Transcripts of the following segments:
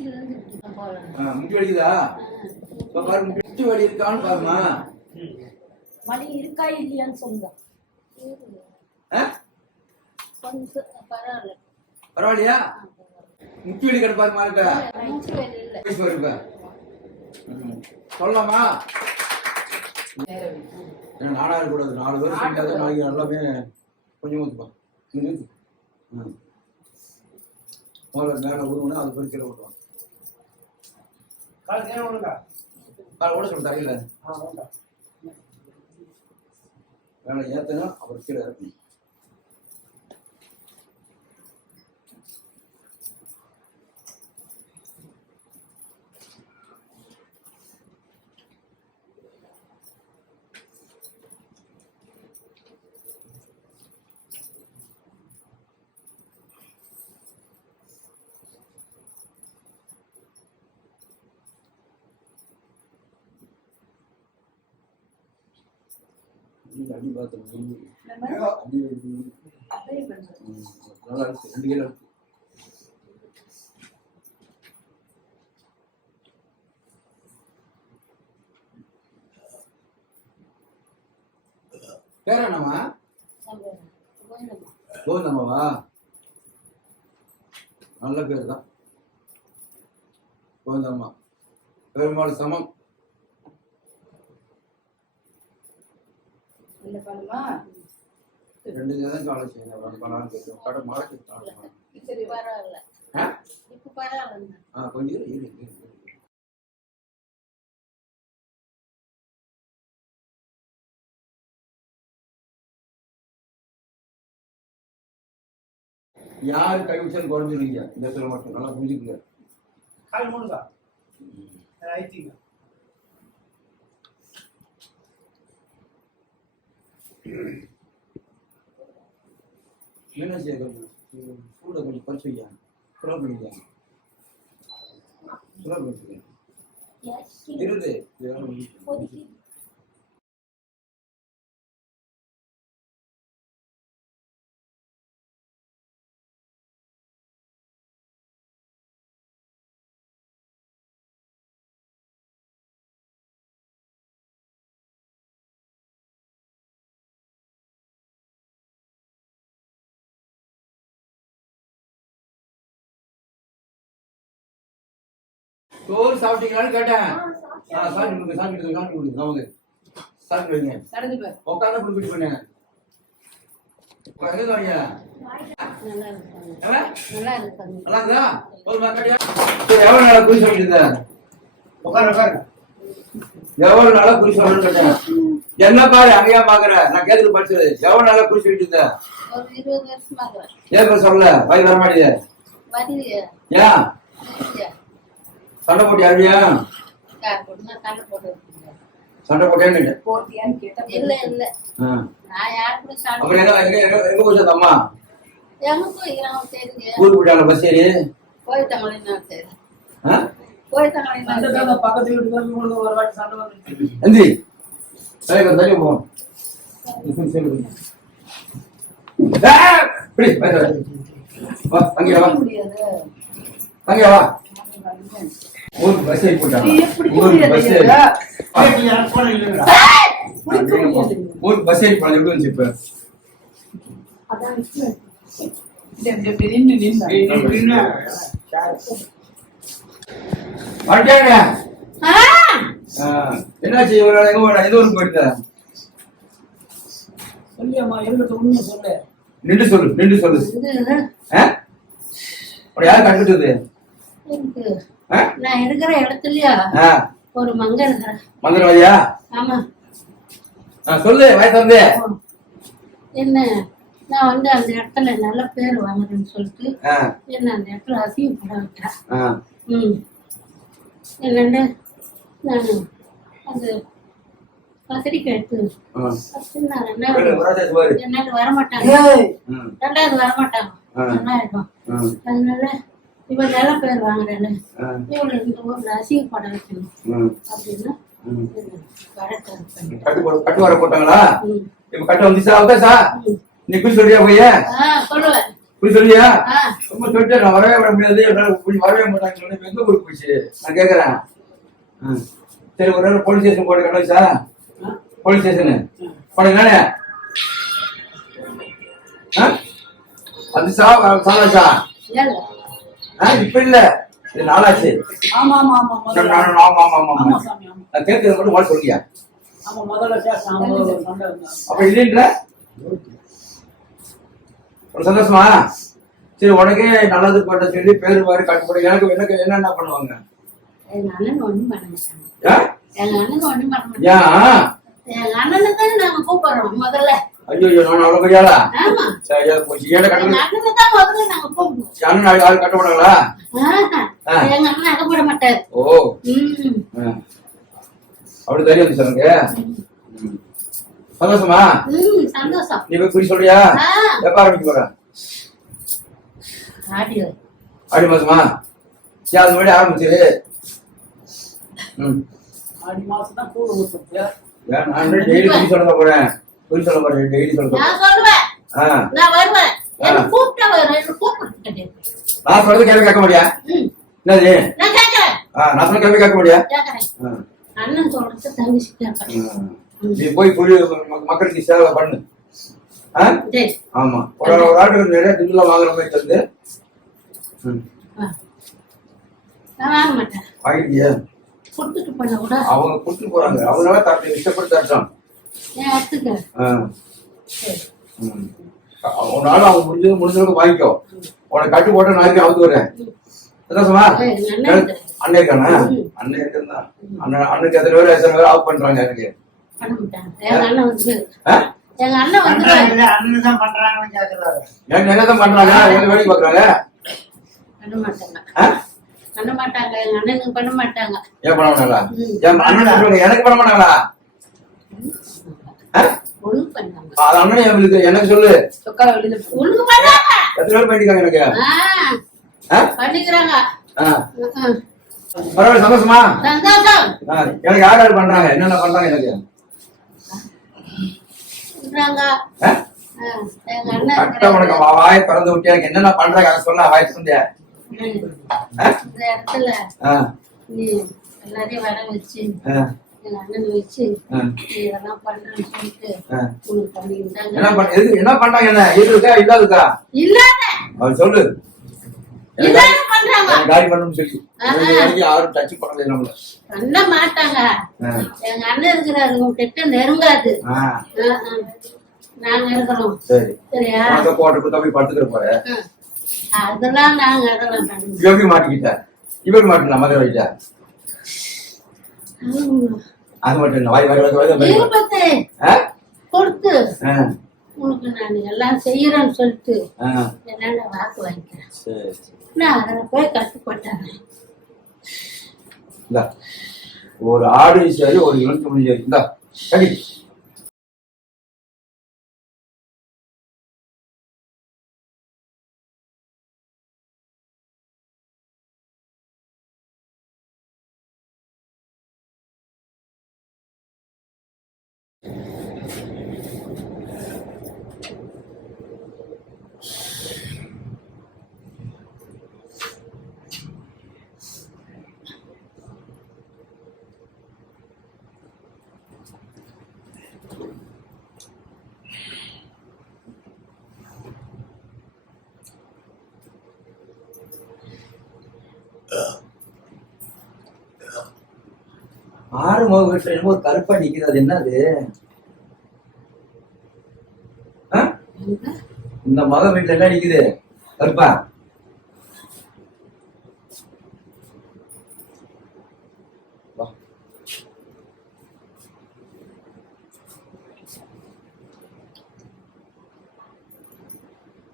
முட்டி வலிக்குதா? பாரு முட்டி வலி இருக்கான்னு பாருமா. வலி இருக்கா இல்லையான்னு சொல்லுங்க. பரவாயில்லையா? முட்டி வலி கிட்ட பாருமா இருக்க சொல்லலாமா? நானா இருக்கக்கூடாது. 4 பேர் செஞ்சாதான் நாளைக்கு எல்லாமே கொஞ்சம் ஊத்துப்பா. மேல ஊருவனா அது போய் கீழே விட்டுவாங்க. கால் ஓட சொல்ல தரையில மேல ஏத்தணும், அப்புறம் கீழே இறக்கணும். அடி பார்த்தோம் நல்லா இருக்கு. 2 கிலோ இருக்கு. பேர் என்னம்மா? கோவிந்தம்மாவா? நல்ல பேர் தான் கோவிந்தம்மா. பெருமாள் சமம். ரெண்டு தான் காலை செய்யணும். கடை மழை கொஞ்சம் யாரு கைவிச்சாலும் குறைஞ்சிருக்கீங்க. இந்த சொல்ல மட்டும் நல்லா புரிஞ்சுக்கல. என்ன செய்ய கூட கொஞ்சம் குறைச்சி வைக்காங்க. சுலப பண்ணிக்காங்க. சுலப பண்ணிக்காங்க. இருந்து சோறு சாப்பிட்டீங்களான்னு கேட்டேன். சாப்பிட்டு சாப்பிட்டு வைங்க. உட்காந்து குடிப்பிட்டு பண்ணேன். எவ்வளவு நாளா குறி சொல்லிட்டு எவ்வளவு நாளா குறி சொல்லணும்னு கேட்டேன். என்ன பாரு அங்கேயா பாக்குற? நான் கேட்டு படிச்சது. எவ்வளவு நாளா குறி சொல்லிட்டு இருந்தேன்? ஏன் சொல்ல வயது வர மாட்டேது? ஏன் சண்டை போட்டி அழுவியா? சண்டை போட்டியான்னு அப்புறம் எங்க போச்சு அந்த அம்மா? ஊருக்கு போயிட்டாங்க. பஸ் ஏறி தள்ளி போவோம். அங்கேவா ஊருக்கு பஸ் ஏறி போட்டாங்க. ஊருக்கு பஸ் ஏறி போனது எப்படி இருந்துச்சு? இப்ப என்னாச்சு? எங்க போன? எந்த ஊருக்கு போயிட்ட? நின்று சொல்லு. நின்று சொல்லு. யாரு கண்டுட்டது? நான் இருக்கிற இடத்துலயா ஒரு மங்க இருக்கிற மங்கரவாதியா? ஆமா சொல்லு. வயசு என்ன நான் வந்து அந்த இடத்துல நல்ல பேர் வாங்குறேன்னு சொல்லிட்டு என்ன அந்த இடத்துல அசிங்கப்பட வைக்கிறேன். என்னன்னு நான் அந்த பத்திரிக்கை எடுத்து ரெண்டாவது வரமாட்டாங்க. நல்லா இருக்கும். அதனால இவன் நல்ல பேர் வாங்குறேன்னு இவனை இந்த ஊர்ல அசிங்கப்பட வைக்கணும் அப்படின்னு கட்டு வர போட்டாங்களா? இப்ப கட்டு வந்துச்சா? நீ போய் சொல்றியா? போய் சொல்லுவேன். போய் சொல்லியா ஆ, ரொம்ப சொல்லிட்டு நான் வரவே விட முடியாது என்னால வரவே மாட்டாங்கன்னு சொன்னேன். எங்க ஊருக்கு போயிடுச்சு நான் கேக்குறேன். சரி ஒரு நாள் போலீஸ் ஸ்டேஷன் போட்டு கண்டுச்சா போலீஸ் ஸ்டேஷனு போனீங்களானே அது சாலாச்சா இல்ல. இப்ப இல்ல இது நாளாச்சு. ஆமா ஆமா ஆமா முதல்ல ஆமா ஆமா ஆமா ஆமா சாமி ஆமா நான் கேட்கறது மட்டும் முதல்ல சொல்லியா ஆமா முதல்ல சேஷம் அவங்க ஒரு சண்டை இருந்தாங்க. அப்ப இல்லைன்ற ஒரு சந்தோஷமா சரி உனக்கே நல்லது பண்ண சொல்லி பேரு மாதிரி கட்டு போட எனக்கு எனக்கு என்னென்ன பண்ணுவாங்க எங்க அண்ணன் ஒண்ணும் பண்ண மாட்டாங்க. ஏன்? எங்க அண்ணன் ஒண்ணும் பண்ண மாட்டாங்க. ஏன் எங்க அண்ணனை தானே நாங்க கூப்பிடுறோம் முதல்ல. ஐயோ நான் அவ்வளவு கையாளா ஆமா, சரி அது போச்சு ஏன் எங்க கட்ட அண்ணனை தான் முதல்ல நாங்க கூப்பிடுவோம். அண்ணன் யாரும் கட்ட மாட்டாங்களா ஆஹா, எங்க அண்ணன் அங்க போட மாட்டாரு. ஓ ம், அப்படி தைரியம் இருந்துச்சு எனக்கு சந்தோஷமா சந்தோஷம். நீ போய் குறி சொல்றியா எப்ப ஆரம்பிக்க போற ஆடியோ ஆடி மாசமா சரி அது முன்னாடி ஆரம்பிச்சிரு ஆடி மாசம் தான் கூழ் ஊத்துறது. நான் டெய்லி குறி சொல்ல போறேன் குறி சொல்ல போறேன் டெய்லி சொல்ல போறேன் நான் சொல்லுவேன், நான் வருவேன். என்ன கூப்பிட்டா வருவேன், என்ன கூப்பிட்டு நான் சொல்றது கேள்வி கேட்க முடியா என்னது நான் கேட்கறேன் நான் சொல்ல கேள்வி கேட்க முடியா கேட்கறேன். அண்ணன் சொல்றது தங்கச்சி கேட்கறேன். நீ போய் புரிய மக்களுக்கு சேவை பண்ணு சரி, ஆமா ஒரு ஆட்டுக்கு நிறைய துண்டுல வாங்குற மாதிரி தந்து நான் வாங்க மாட்டேன். வாங்கிட்டியா கொடுத்துட்டு பண்ண கூட அவங்க கொடுத்துட்டு போறாங்க அவங்களால தரட்டு இஷ்டப்பட்டு தரட்டும் ஏன் எடுத்துக்க. சரி, ஒரு நாள் அவங்க முடிஞ்சவங்க வாங்கிக்கோ உனக்கு கட்டு போட்டு நாளைக்கு அவுத்து வரேன் சந்தோஷமா எங்க அண்ணன் இருக்கிறாரு. அண்ணன் இருக்கானா அண்ணன் இருக்குன்னா அண்ணனுக்கு எத்தனை பேர் ஆஃப் பண்றாங்க எனக்கு பண்ண மாட்டாங்க. எங்க அண்ணன் வந்து எங்க அண்ணன் வந்து பண்றாங்க அண்ணன் தான் பண்றாங்கன்னு கேக்குறாரு. எனக்கு என்னதான் பண்றாங்க எங்க வேலைக்கு பாக்குறாங்க பண்ண மாட்டாங்க. பண்ண மாட்டாங்க, எங்க அண்ணனுக்கு பண்ண மாட்டாங்க. ஏன் பண்ண மாட்டாங்களா என் அண்ணன் சொல்றாங்க எனக்கு பண்ண மாட்டாங்களா ஒழுங்கு பண்ணாங்க. அது அண்ணன் எனக்கு சொல்லு ஒழுங்கு பண்ணாங்க. எத்தனை பேர் பண்ணிருக்காங்க எனக்கு பண்ணிக்கிறாங்க. பரவாயில்ல சந்தோஷமா சந்தோஷம். எனக்கு யார் யார் பண்றாங்க என்னென்ன பண்றாங்க எனக்கு பண்றாங்க. எங்க அண்ணன் கரெக்டா உனக்கு வாயை திறந்து விட்டு எனக்கு என்னென்ன பண்றாங்க அதை சொன்ன வாய் சொன்னியா இந்த இடத்துல நீ எல்லாரையும் வர வச்சு எங்க அண்ணன் வச்சு இதெல்லாம் பண்றேன்னு சொல்லிட்டு உனக்கு பண்ணிருந்தாங்க. என்ன பண்றாங்க என்ன இருக்கா இல்லாதுக்கா இல்லாத அவர் சொல்லு இல்லாத பண்றாங்க. காரி பண்ணணும்னு சொல்லி யாரும் டச் பண்ணல நம்மள பண்ண மாட்டாங்க. எங்க அண்ணன் இருக்கிறாரு, உங்ககிட்ட நெருங்காது. நாங்க இருக்கிறோம். சரி சரியா? போட்டு கொடுத்தா போய் படுத்துக்கிற போற அதெல்லாம் நாங்க அதெல்லாம் பண்ணுவோம். எப்படி மாட்டிக்கிட்ட இவர் மாட்டினா மதுரை வைட்டா அது மட்டும் இல்லை வாய் வாய் வாய் இருபத்து கொடுத்து உனக்கு நான் எல்லாம் செய்யறேன்னு சொல்லிட்டு என்னென்ன வாக்கு வாங்கிக்கிறேன். நான் அதில் போய் கட்டுப்பட்டேன். ஒரு ஆடு சரி ஒரு இழுத்து முடிஞ்சு இந்தா கடி ஆறு முகத்துல என்னமோ ஒரு கருப்பா நிக்குது அது என்னது இந்த மக வீட்டுல என்ன நிக்குது கருப்பா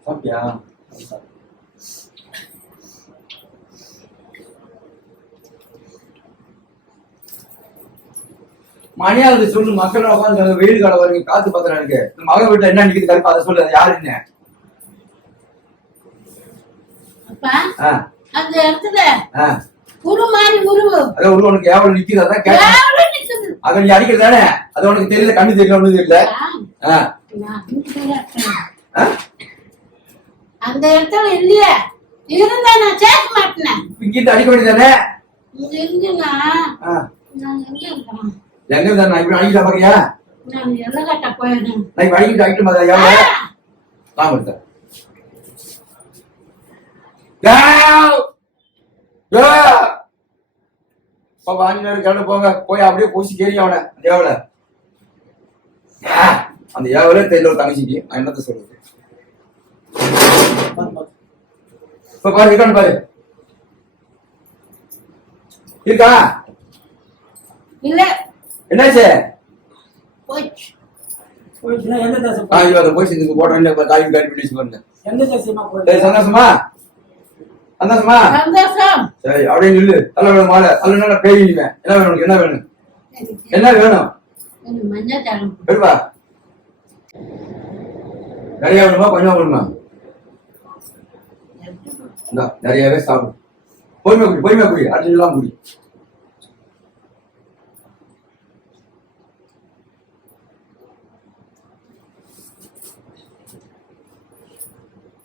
சாப்பியா மணியாவது சொல்லு மக்கள் உட்காந்து வெயில் காலம் வரைக்கும் காத்து பாத்திரம் இருக்கு மக வீட்டுல என்ன நிக்குது கருப்பா அதை சொல்லு யாரு என்ன அந்த இடத்துல குரு மாதிரி உருவு அதான் உனக்கு எவ்வளவு நிக்குது அதான் கேட்க அதை நீ அடிக்கிறது தானே அது உனக்கு தெரியல கண்ணு தெரியல ஒண்ணு தெரியல அந்த இடத்துல இல்லையே, இருந்தா நான் சேர்க்க மாட்டேன். இங்கிட்டு அடிக்க வேண்டியதானே? இங்க இருந்துன்னா ஆ. நான் எங்க இருக்கேன்? எங்க இருந்தா நான் இப்படி அடிக்கிட்ட பாக்கியா? நான் எல்லகட்ட போயிடுறேன். நான் இப்ப அடிக்கிட்டு அடிக்கிட்டு மாதிரி எவ்வளவு நான் கொடுத்தேன். ஆஞ்சநேயர் கிளம்பி போங்க, போய் அப்படியே பூசி கேறி அவனை அந்த ஏவல அந்த ஏவலே தெரியல ஒரு தங்கச்சிக்கு. நான் என்னத்த சொல்றது? இப்ப பாரு இருக்கான்னு பாரு. இருக்கா? இல்ல என்னாச்சு? போச்சு. போயிடுச்சுன்னா எந்த தேசம் போய் செஞ்சு போட்டேன் காய் காய் பிடிச்சு பாருங்க. எந்த தேசமா போயிடுச்சு? சரி, சந்தோஷமா சந்தோஷமா? சந்தோஷம். சரி, அப்படியே நில்லு. தலை வேணும் மாலை தலை பேய்வேன். என்ன வேணும் உனக்கு? என்ன வேணும்? என்ன வேணும்? எனக்கு மஞ்சள் தரம். எடுப்பா. நிறைய வேணுமா கொஞ்சமா வேணுமா? இந்தா, நிறையவே சாப்பிடு. பொறுமையா குடி அடிச்சுலாம் குடி.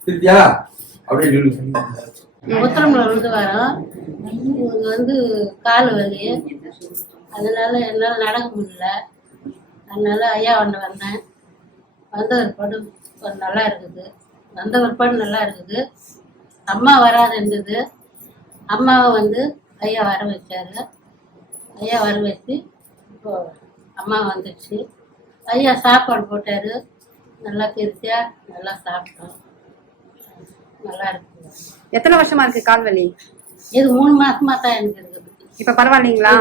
திருப்தியா? அப்படியே நில்லு. உத்தரம்ல இருந்து வரோம். இவங்க வந்து கால் வலி, அதனால என்னால் நடக்க முடியல. அதனால ஐயா ஒன்று வந்தேன். வந்த பிற்பாடு நல்லா இருக்குது. வந்த பிற்பாடு நல்லா இருக்குது. அம்மா வராது இருந்தது. அம்மாவை வந்து ஐயா வர வச்சாரு. ஐயா வர வச்சு இப்போ அம்மா வந்துடுச்சு. ஐயா சாப்பாடு போட்டாரு. நல்லா திருப்தியாக நல்லா சாப்பிட்டோம். நல்லா இருக்குது. எத்தனை வருஷமா இருக்கு கால் வலி? இது 3 மாசமா தான் எனக்கு இருக்குது. இப்ப பரவாயில்லைங்களா?